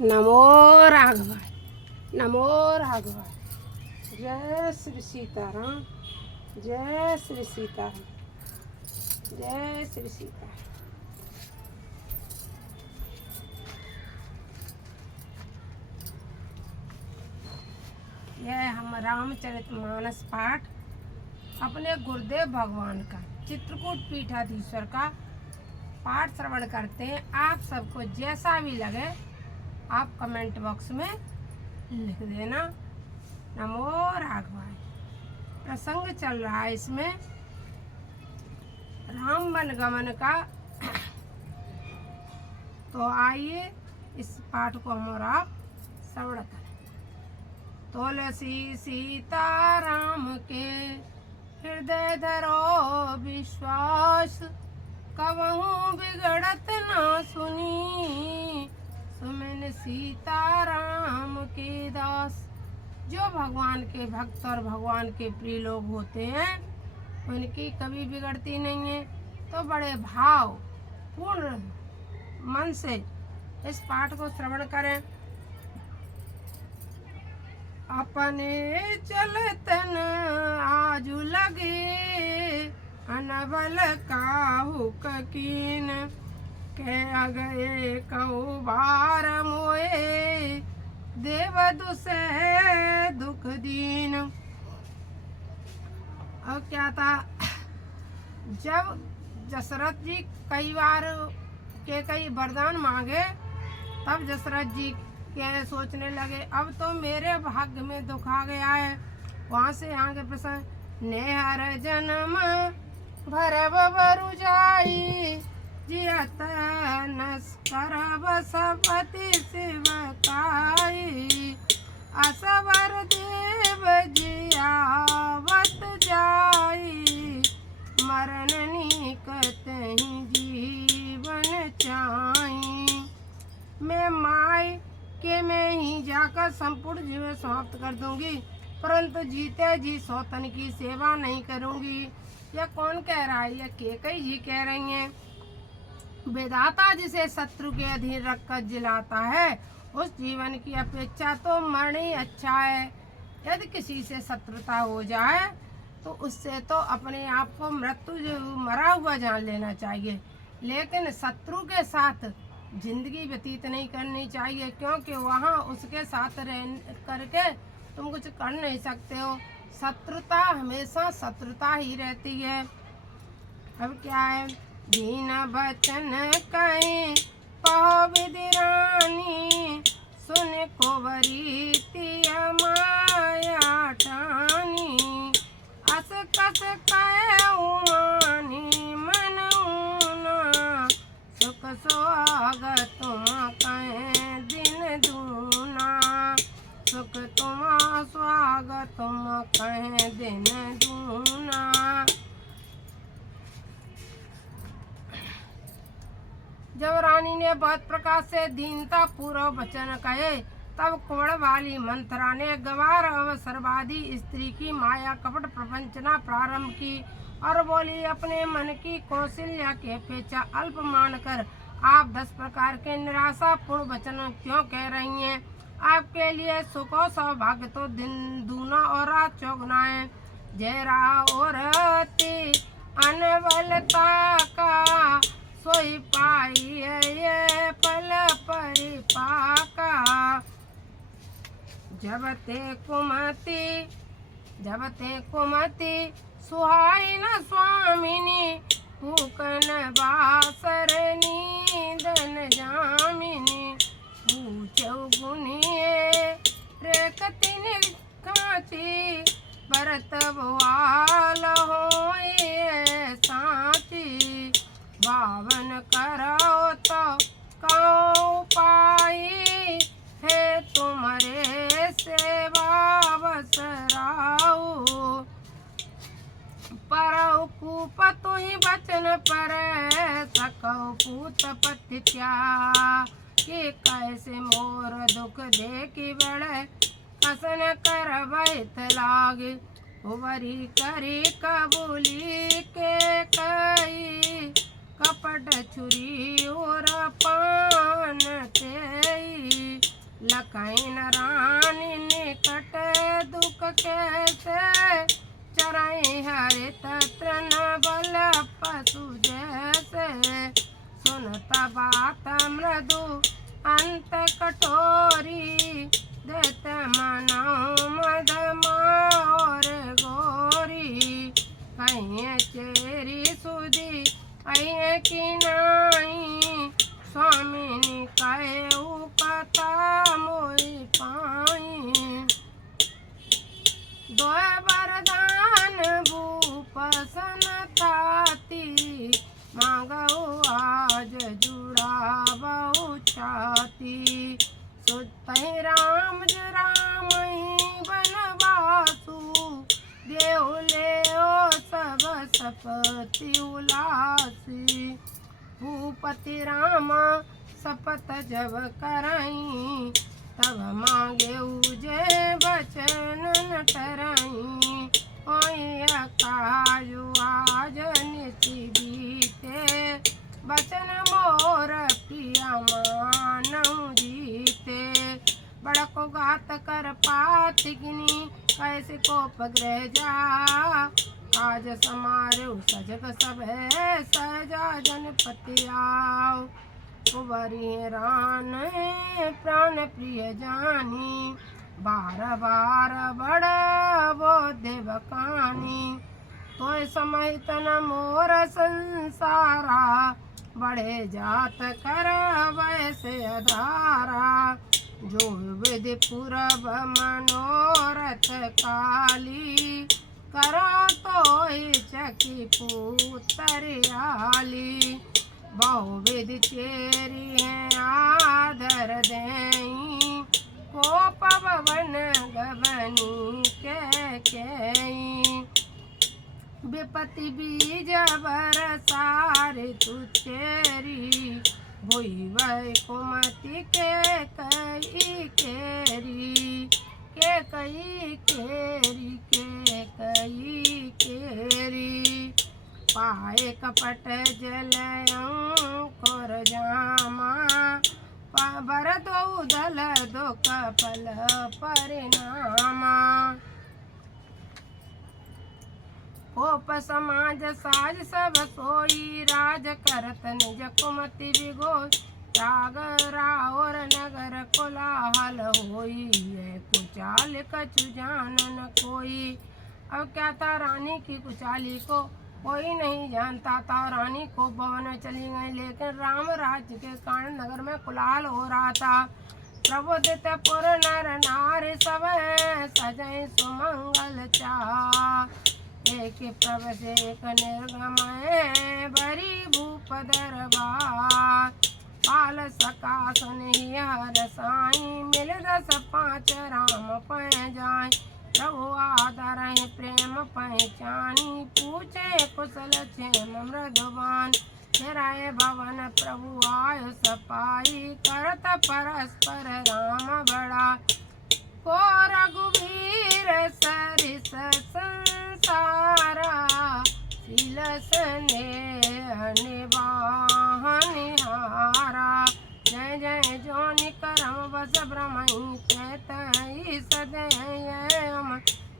नमो राघवाय, नमो राघवाय। जय श्री सीताराम, जय श्री सीताराम, जय श्री सीताराम। यह हम रामचरितमानस पाठ अपने गुरुदेव भगवान का चित्रकूट पीठाधीश्वर का पाठ श्रवण करते हैं। आप सबको जैसा भी लगे आप कमेंट बॉक्स में लिख देना। नमो राघवाय। प्रसंग चल रहा है इसमें राम वन गमन का। तो आइए इस पाठ को हम और आप श्रवण करें। तुलसी सीता राम के हृदय धरो विश्वास, कबहू बिगड़त ना सुनी, सुमिन सीता राम के दास। जो भगवान के भक्त और भगवान के प्रिय लोग होते हैं उनकी कभी बिगड़ती नहीं है। तो बड़े भाव पूर्ण मन से इस पाठ को श्रवण करें। अपने चलतन आजू लगे, अनबल काहुक कीन, कह गए कहु बार मोए, देव दुसे दुख दीन। और क्या था, जब दशरथ जी कई बार के कई वरदान मांगे तब दशरथ जी के सोचने लगे अब तो मेरे भाग्य में दुख आ गया है। वहाँ से आगे प्रसंग नेहर जन्म भरब बरु जाई, जियत नस्कर बसपति शिवकाई, असबर देव जियावत जाई, मरण निकट ही जीवन चाई। मैं माई के मैं ही जाकर संपूर्ण जीवन समाप्त कर दूंगी, परंतु जीते जी सौतन की सेवा नहीं करूंगी। यह कौन कह रहा है? यह कैकेयी जी कह रही हैं। विधाता जिसे शत्रु के अधीन रखकर जिलाता है उस जीवन की अपेक्षा तो मरण ही अच्छा है। यदि किसी से शत्रुता हो जाए तो उससे तो अपने आप को मृत्यु मरा हुआ जान लेना चाहिए, लेकिन शत्रु के साथ जिंदगी व्यतीत नहीं करनी चाहिए, क्योंकि वहाँ उसके साथ रह करके तुम कुछ कर नहीं सकते हो। शत्रुता हमेशा शत्रुता ही रहती है। अब क्या है, दीन बचन कहीं पहो विधि रानी, सुन कोवरी तिय माया ठानी, अस कस कहु मानी मन ऊना, सुख सुहागत तुम कहें दिन दूना, सुख तुम सुहागत तुम कहें दिन दूना। जब रानी ने बहुत प्रकार से दीनता पूर्व वचन कहे तब कुंवर वाली मंथरा ने गवार अवसरवादी स्त्री की माया कपट प्रपंचना प्रारंभ की और बोली, अपने मन की कौशल्या के अपेक्षा अल्प मानकर आप 10 प्रकार के निराशापूर्ण वचन क्यों कह रही हैं? आपके लिए सुख और सौभाग्य तो दिन दूना और रात चौगुना है। जयरा और अनबलता का सोई पाई ये पल परिपाका, जब ते कुमति सुहाई न स्वामिनी, भूकन बासर नींदन जामिनी, पूछो गुनिए रेखतिन काची, भरत भुआल होए साची, बावन करो तो कौ पाई, है तुम्हारे सेवा बसराऊ, परौ कूप तुहि बचन पर सकौ पूत पति क्या, कि कैसे मोर दुख देखी बड़े कसन कर बैत लागे, उबरी करी कबूली के कई, कपट छुरी और पान ते लखैन रानी निकट दुख कैसे चराई हरित तृण बल पशु जैसे सुनत बात मृदु अंत कठोरी देत मनाऊ मद मोर गोरी कहीं चेरी सुधी अये की नाई स्वामिनी कहे कथा मोई पाई दो वरदान भूप सनताती मांगो आज जुड़ा बहु छाती सुतहि राम राम बनवासु देव ले ओ सब सपति उलासी भूपति राम सपत जब कराई तब मांगे उजे बचन न टराई काजु आज निति बीते बचन मोर प्रिया मानऊ जीते बड़को घात कर पातिगिनी कैसे को पग्रह जा आज समारो सजग सब है सजा जनपति आओ कुंवरी रान प्राण प्रिय जानी बार बार बड़ा वो देवकानी तो समय तन मोर संसारा बड़े जात कर वैसे अधारा जो विधि पूरब मनोरथ काली करो तो चकी पुतरियाली बहुविध चेरी है आदर देई को पवन गवनी के विपति बीज बरसार तुचेरी भोई वै कुमति के कई केरी के कई केरी के कई केरी पाए कपट जलयंकुर जामा बर दो दल दो कपल परिणामा कोप समाज साज सब सोई राज करत निज कुमति विगोई त्याग रावर नगर कोलाहल होई कुचाल कछु जानन कोई। अब क्या था, रानी की कुचाली को कोई नहीं जानता था। रानी को भवन में चली गई, लेकिन राम राज्य के कारण नगर में कोलाहल हो रहा था। प्रबोधित पुर नर नारी सब सजय सुमंगल चाह, एक प्रभ से एक निर्गम बरी भूप दरबार। पाल सका सुनहि हर साई, मिल दस पाँच राम पै जाय। प्रभु आदर प्रेम पहचानी, पूछे कुशल क्षेम मृदुबान। तेराए भवन प्रभु आय सपाई, करत परस्पर राम बड़ा। को रघुवीर सरिस संसारा, शील स्नेह निवाह निहारा। जय जय जोनि करम बस ब्रह्मई चैतई सदैव।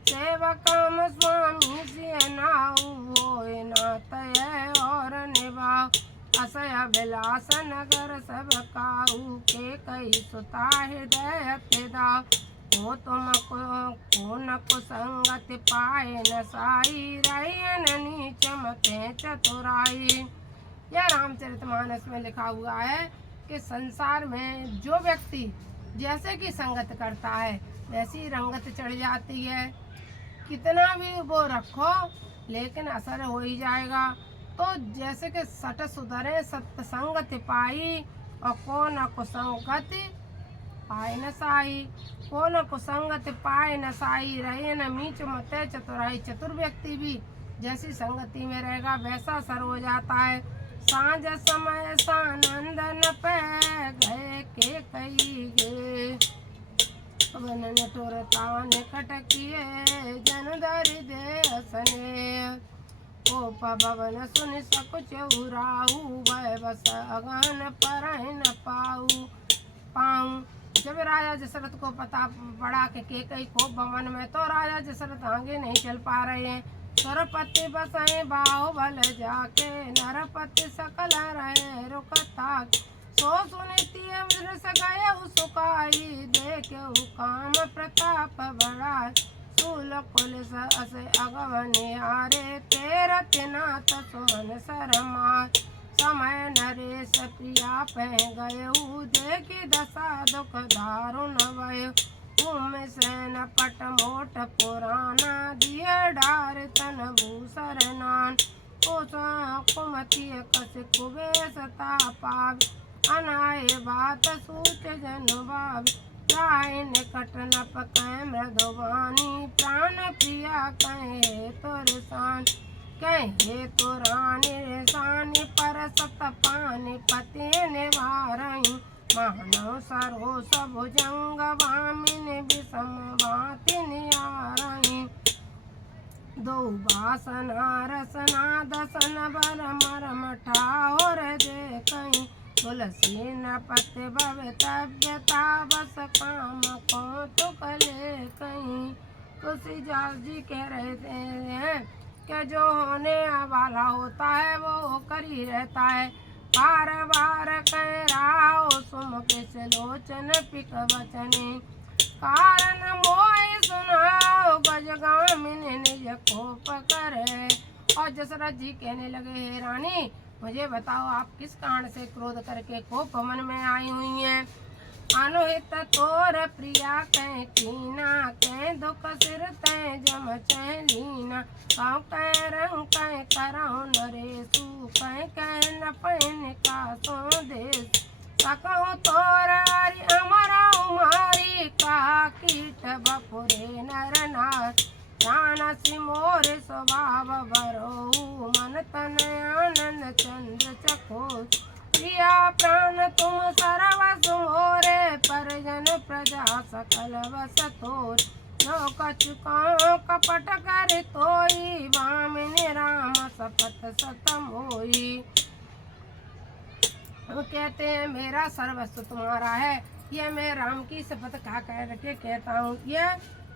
सेवकम स्वामी सिय नाऊ, होय नातय और निभाव। असय विलास नगर सब काऊ, के कई सुता हृदय दाव। को तुम को न कुसंगति पाए न साई, रैन नीच मते चतुराई। यह रामचरितमानस में लिखा हुआ है कि संसार में जो व्यक्ति जैसे कि संगत करता है वैसी रंगत चढ़ जाती है। कितना भी वो रखो लेकिन असर हो ही जाएगा। तो जैसे कि सट सुधरे सत्संगति पाई, और को न कुसंगति पाए न साई। को न कुसंगति पाए न साई, रहे न मीच मते चतुराई। चतुर व्यक्ति भी जैसी संगति में रहेगा वैसा असर हो जाता है। सांझ समय सानंदन पे गए के कई गे, वन नटोरता निकट किए जन धरि दे असने। कोप भवन सुन सकुच उराऊ, वह बस अगन पर न पाऊ। जब राजा दशरथ को पता पड़ा कि केकई को भवन में, तो राजा दशरथ आगे नहीं चल पा रहे हैं। सरपति बसाए बाहुबल जाके, नरपति सकल रहे रुक थाक। सो सुनीति वृष गए सुखाई, देखे काम प्रताप बढ़ाए। सूल पुलिस अस अगवने हारे, तेरथ नाथ सुमन सरमार। समय नरेश प्रिया पह गए, देखी दशा दुख दारुण भय। भूमि सेन पट मोट पुराना, दिए डार तन भूसर नान। कुमति कस कुबेश तापाव, अनाय बात सूच जन भाव। राय निकट नप कह मृदुवानी, प्राण प्रिया कहे तुरसान। कहे तो रानी सानी, पर सत पानी पति निवारई। मानव सरो सब जंग, वामिन विषम भाति निहारई। दो बासना रसना दसन बर मरम ठाओर देखई। तुलसी न पति भवितव्यता, बस काम को तुक ले कहीं। तुलसीदास जी कह रहे हैं कि जो होने वाला होता है वो होकर ही रहता है। बार बार कह रहा सुमुख लोचन पिक वचने, कारण मोहि सुनाओ गजगामिन निज कोप करे। और दशरथ जी कहने लगे, हे रानी मुझे बताओ आप किस कारण से क्रोध करके कोप मन में आई हुई हैं। अनुहित तोर प्रिया कह कीना, कह दुख सिर तय जम चैलीना। कह कह रंग कह करऊ नरेशु, कह न पहन का सो देश। सकहु तोर हरि अमरा उमारी, का कीट बपुरे नर नार। जानसी मोर स्वभाव बरहु, मन तन आनंद चंद्र चकोर। प्रिया प्राण तुम सर्वसु मोरे, परिजन प्रजा सकल बस तोर। जो कछु कपट कर तोई, वामिनी राम सपत सत मोई। वो कहते हैं मेरा सर्वस्व तुम्हारा है, ये मैं राम की शपथ खा कर के कहता हूँ। ये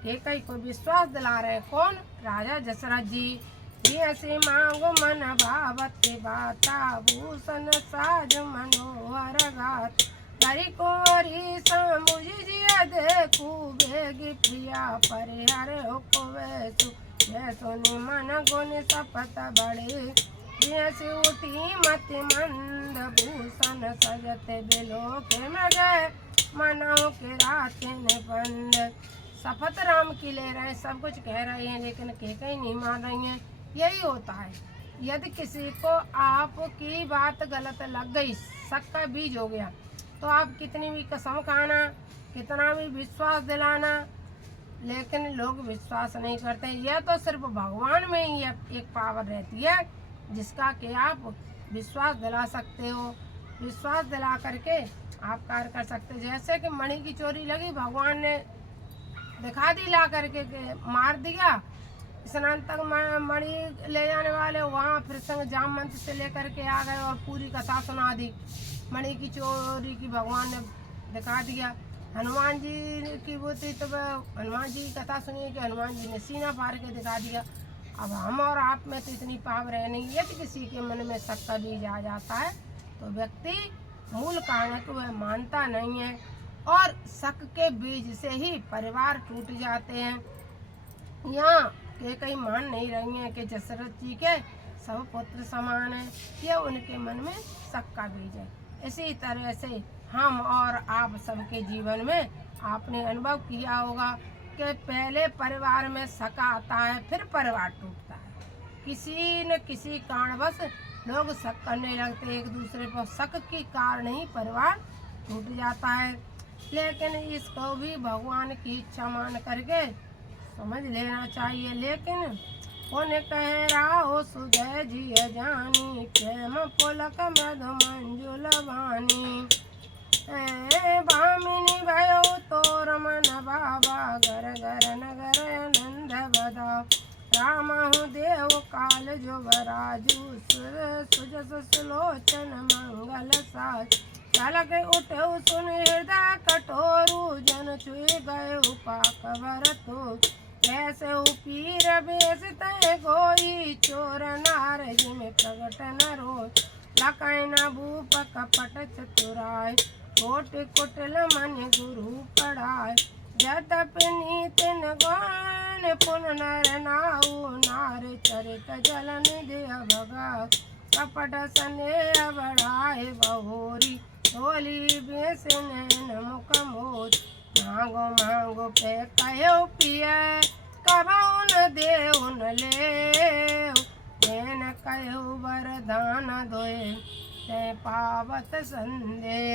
केकई को विश्वास दिला रहे कौन? राजा दशरथ जी। ऐसे मांगो मन भावत बाता, भूषण साज मनोहर गात। हरि कुंवरी समुझ जिया देखू, बेगी प्रिया परिहर हुकुवेसु। जय सुनि मन गुण सपत बड़े, जैसे उठी मति मंद। भूषण सजत बिलोक मृग, मनों के रातिन बंद। शपथ राम की ले रहे हैं, सब कुछ कह रहे हैं, लेकिन केकई नहीं मान रही हैं। यही होता है, यदि किसी को आपकी बात गलत लग गई, शक का बीज हो गया, तो आप कितनी भी कसम खाना, कितना भी विश्वास दिलाना, लेकिन लोग विश्वास नहीं करते। यह तो सिर्फ भगवान में ही एक पावर रहती है जिसका कि आप विश्वास दिला सकते हो। विश्वास दिला करके आप कार्य कर सकते हो। जैसे कि मणि की चोरी लगी, भगवान ने दिखा दी, ला करके मार दिया। स्नान तक मणि ले जाने वाले वहाँ फिर संग जाम मंत्र से लेकर के आ गए और पूरी कथा सुना दी। मणि की चोरी की भगवान ने दिखा दिया। हनुमान जी की वो थी, तो हनुमान जी की कथा सुनिए कि हनुमान जी ने सीना फाड़ के दिखा दिया। अब हम और आप में तो इतनी पावर है नहीं। यदि किसी के मन में शक का बीज आ जाता है तो व्यक्ति मूल कारण है कि वह मानता नहीं है, और शक के बीज से ही परिवार टूट जाते हैं। यहाँ केकई मान नहीं रही हैं कि दशरथ जी के सब पुत्र समान हैं, यह उनके मन में शक का बीज है। इसी तरह से हम और आप सबके जीवन में आपने अनुभव किया होगा कि पहले परिवार में शक आता है, फिर परिवार टूटता है। किसी न किसी कारणवश लोग शक करने लगते एक दूसरे पर, शक के कारण ही परिवार टूट जाता है। लेकिन इसको भी भगवान की इच्छा मान करके समझ लेना चाहिए। लेकिन उन कह रहा सुजय जी जानी, प्रेम पुलक मधु मंजुल वानी। भामिनी भयो तोर मन बाबा, घर घर नगर आनंद बदा। रामहु देव काल जुबराजू, सुजस सुलोचन मंगल साज। चलक उठऊ सुन हृदय कठोरु, रूपा खबर तो ऐसे पीर बेस तय गोई चोर नार जिम प्रगट न रो लकाय न भूप कपट चतुराय कोट कुटल मन गुरु पढ़ाय यद्यपि नीति न गान पुन नर नाऊ नार चरित जलन दे भगा कपट स्नेह बढ़ाए बहोरी ढोली बेस नैन मुख मोर मांगो मांगो पे कहो पिया कबौ न देव न ले न कहो वरदान दोए ते पावत संदेह।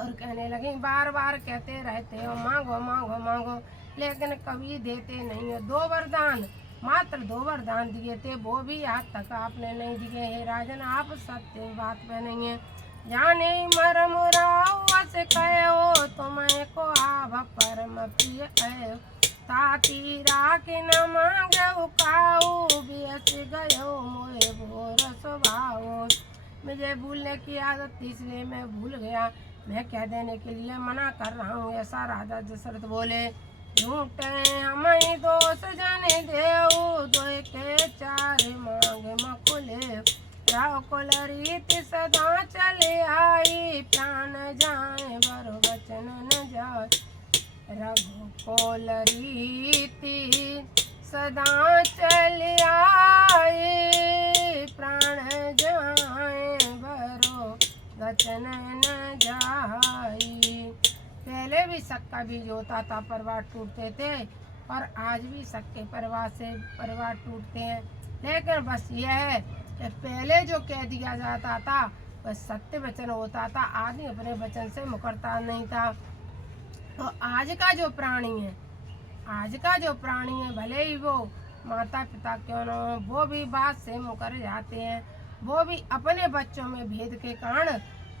और कहने लगे बार बार कहते रहते हो मांगो मांगो मांगो लेकिन कभी देते नहीं हो। दो वरदान मात्र दो वरदान दिए थे वो भी आज तक आपने नहीं दिए। हे राजन आप सत्य बात पे नहीं है जाने मर मुराव से कहो तुम्हें को आभ परम प्रिय है ताती राख न मांगे काऊ बेस गयो मोए भोर स्वभाव। मुझे भूलने की आदत इसलिए मैं भूल गया मैं कह देने के लिए मना कर रहा हूँ ऐसा राजा दशरथ बोले। झूठे हमें दोष जाने देऊ दो के चार मांगे मकुले राव कुल रीति सदा चले आई प्राण जाए बरो वचन न जाए रघुकुल रीति सदा चले आई प्राण जाए बरो वचन न जाई। पहले भी सबका बीज होता था परिवार टूटते थे और आज भी सबके परिवार से परिवार टूटते हैं लेकिन बस यह है कि पहले जो कह दिया जाता था वह सत्य वचन होता था आदमी अपने वचन से मुकरता नहीं था। तो आज का जो प्राणी है भले ही वो माता पिता क्यों न हो वो भी बात से मुकर जाते हैं वो भी अपने बच्चों में भेद के कारण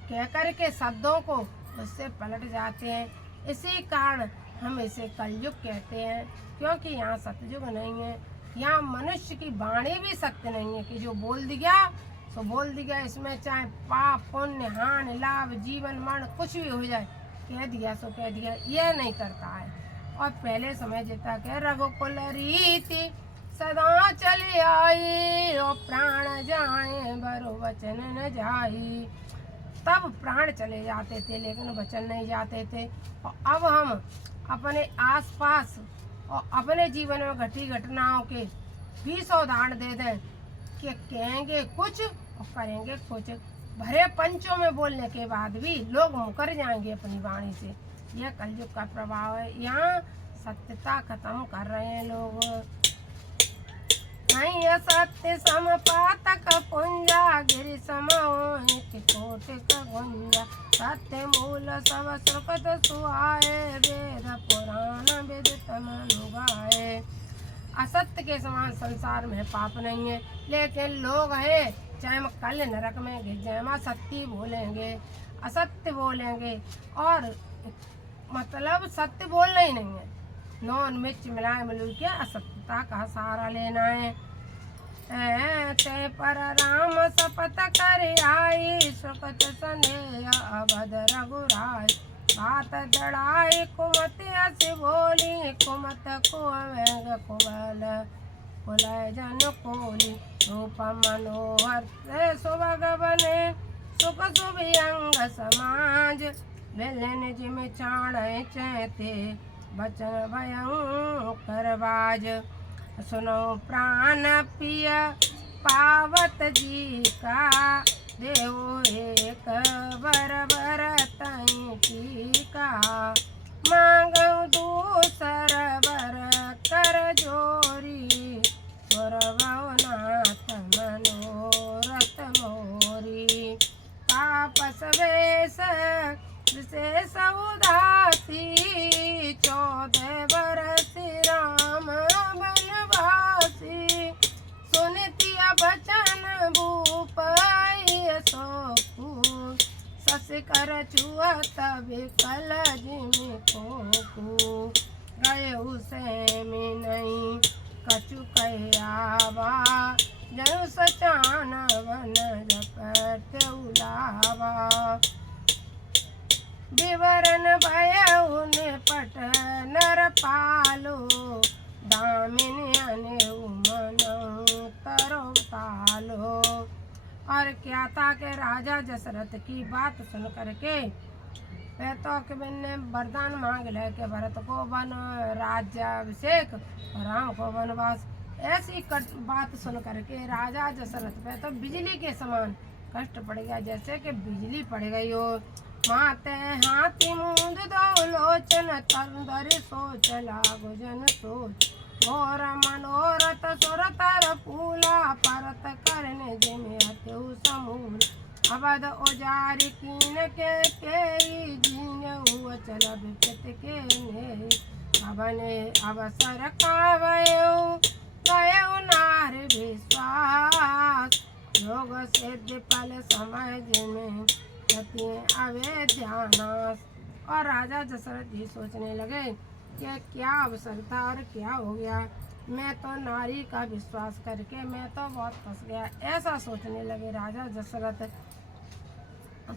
कह कर के शब्दों को उससे पलट जाते हैं। इसी कारण हम इसे कलयुग कहते हैं क्योंकि यहाँ सतयुग नहीं है। यहाँ मनुष्य की वाणी भी सत्य नहीं है कि जो बोल दिया सो बोल दिया इसमें चाहे पाप पुण्य हान लाभ जीवन मरण कुछ भी हो जाए कह दिया सो कह दिया यह नहीं करता है। और पहले समय जितना कह रघुकुल रीति सदा चले आई और प्राण जाए बरो वचन न जाई। तब प्राण चले जाते थे लेकिन वचन नहीं जाते थे। और अब हम अपने आसपास और अपने जीवन में घटी घटनाओं के 20 उदाहरण दे दें कि कहेंगे कुछ और करेंगे कुछ। भरे पंचों में बोलने के बाद भी लोग मुकर जाएंगे अपनी वाणी से। यह कलयुग का प्रभाव है। यहाँ सत्यता खत्म कर रहे हैं लोग। नहीं सत्य समपातक पुंजा गिरि समोट गुंजा सत्य मूल सब सुखत सुहाए वेद पुराण विदित मनु गाए। असत्य के समान संसार में पाप नहीं है लेकिन लोग हैं चाहे हम कल नरक में गिर जाए हम सत्य बोलेंगे असत्य बोलेंगे और मतलब सत्य बोलना ही नहीं है। नॉन मिर्च मिलाए मिलू के असत्यता का सहारा लेना है। ते पर राम शपथ कर आई सुखत स्नेह अवध रघुराय बात दड़ाई कुमति हस बोली कुमत कुवेग कुबल कुलय जन कोली रूप मनोहर सुभग बने सुख सुभियंग समाज बेलन जिम चाण चैते बचन भयंकर बाज। सुनो प्राण पिय पावत जी का देव एक बर तई टीका मांगऊ दूसर बर कर जोरी नाथ मनोरथ मोरी तापस वेश विशेष उदासी 14 बरस राम बनवासी सुनितिया बचन भूप सो सस कर चुआ तब कल जिम को गए उसे में नहीं कछु कहावा जनु सचान वन जपत उलावा विवरण भय उन्हें पट गया था कि राजा दशरथ की बात सुन करके पैतौकबिन ने वरदान मांग लिया कि भरत को वन राज्याभिषेक और राम को वनवास। ऐसी बात सुन करके राजा दशरथ पे तो बिजली के समान कष्ट पड़ गया, जैसे कि बिजली पड़ गई हो। माते हाथी मूंद दो लोचन तरंदर सोच लागो जन सोच घोर मनोरथ सुर तर फूला परत करने जिमे अत्यु समूल अवध उजारी कीन के जीव चल विपत के ने अवने अवसर कावयो गयो नार विश्वास योग सिद्ध फल समय जिमे अवे ध्यानास। और राजा दशरथ जी सोचने लगे कि क्या अवसर था और क्या हो गया, मैं तो नारी का विश्वास करके मैं तो बहुत फंस गया। ऐसा सोचने लगे राजा दशरथ।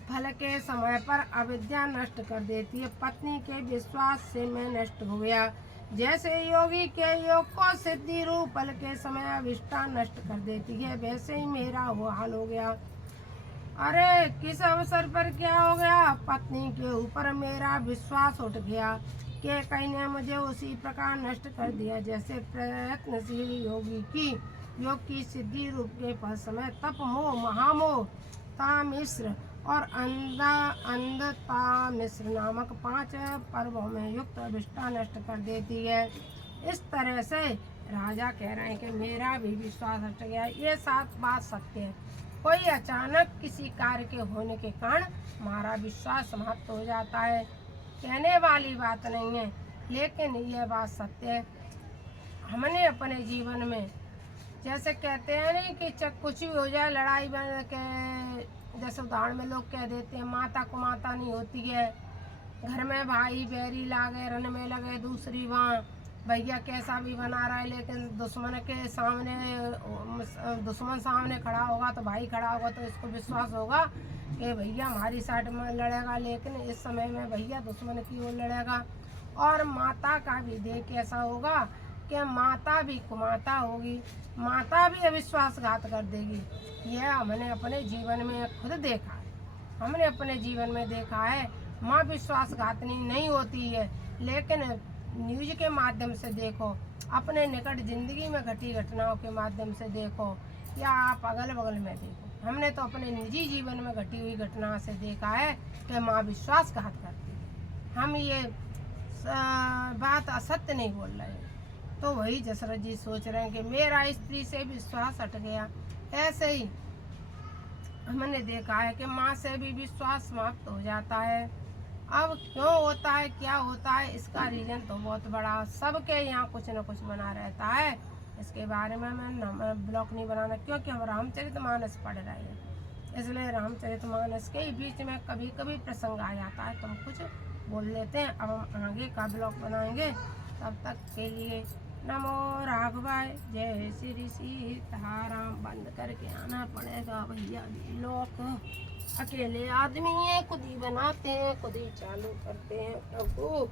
फल के समय पर अविद्या नष्ट कर देती है, पत्नी के विश्वास से मैं नष्ट हो गया। जैसे योगी के योग को सिद्धि रूप फल के समय अविष्टा नष्ट कर देती है, वैसे ही मेरा वो हाल हो गया। अरे किस अवसर पर क्या हो गया, पत्नी के ऊपर मेरा विश्वास उठ गया कि कहीं ने मुझे उसी प्रकार नष्ट कर दिया जैसे प्रयत्नशील योगी की योग की सिद्धि रूप के फल समय तप मोह महामोह तामिश्र और अंधतामिश्र नामक 5 पर्वों में युक्त अभिष्टा नष्ट कर देती है। इस तरह से राजा कह रहे हैं कि मेरा भी विश्वास हट गया। ये बात सत्य है। कोई अचानक किसी कार्य के होने के कारण हमारा विश्वास समाप्त हो जाता है, कहने वाली बात नहीं है, लेकिन यह बात सत्य है। हमने अपने जीवन में जैसे कहते हैं नहीं कि कुछ भी हो जाए लड़ाई बन के, जैसे उदाहरण में लोग कह देते हैं माता को माता नहीं होती है, घर में भाई बैरी लागे रन में लगे, दूसरी वहाँ भैया कैसा भी बना रहा है लेकिन दुश्मन सामने खड़ा होगा तो भाई खड़ा होगा तो इसको विश्वास होगा कि भैया हमारी साइड में लड़ेगा, लेकिन इस समय में भैया दुश्मन की ओर लड़ेगा। और माता का भी देख ऐसा होगा कि माता भी कुमाता होगी, माता भी अविश्वासघात कर देगी। यह हमने अपने जीवन में खुद देखा है, हमने अपने जीवन में देखा है। माँ विश्वासघातनी नहीं होती है, लेकिन न्यूज के माध्यम से देखो, अपने निकट जिंदगी में घटी घटनाओं के माध्यम से देखो, या आप अगल बगल में देखो। हमने तो अपने निजी जीवन में घटी हुई घटना से देखा है कि माँ विश्वासघात करती है। हम ये बात असत्य नहीं बोल रहे हैं। तो वही दशरथ जी सोच रहे हैं कि मेरा स्त्री से विश्वास हट गया। ऐसे ही हमने देखा है कि माँ से भी विश्वास समाप्त हो जाता है। अब क्यों होता है, क्या होता है, इसका रीजन तो बहुत बड़ा, सबके यहाँ कुछ न कुछ बना रहता है। इसके बारे में मैं ब्लॉग नहीं बनाना, क्योंकि हम रामचरितमानस पढ़ रहे हैं, इसलिए रामचरितमानस के बीच में कभी कभी प्रसंग आ जाता है तो हम कुछ बोल लेते हैं। अब हम आगे का ब्लॉग बनाएंगे, तब तक के लिए नमो राघवाय, जय श्री सीताराम। बंद करके आना पड़ेगा भैया ब्लॉग, अकेले आदमी है, खुद ही बनाते हैं खुद ही चालू करते हैं प्रभु।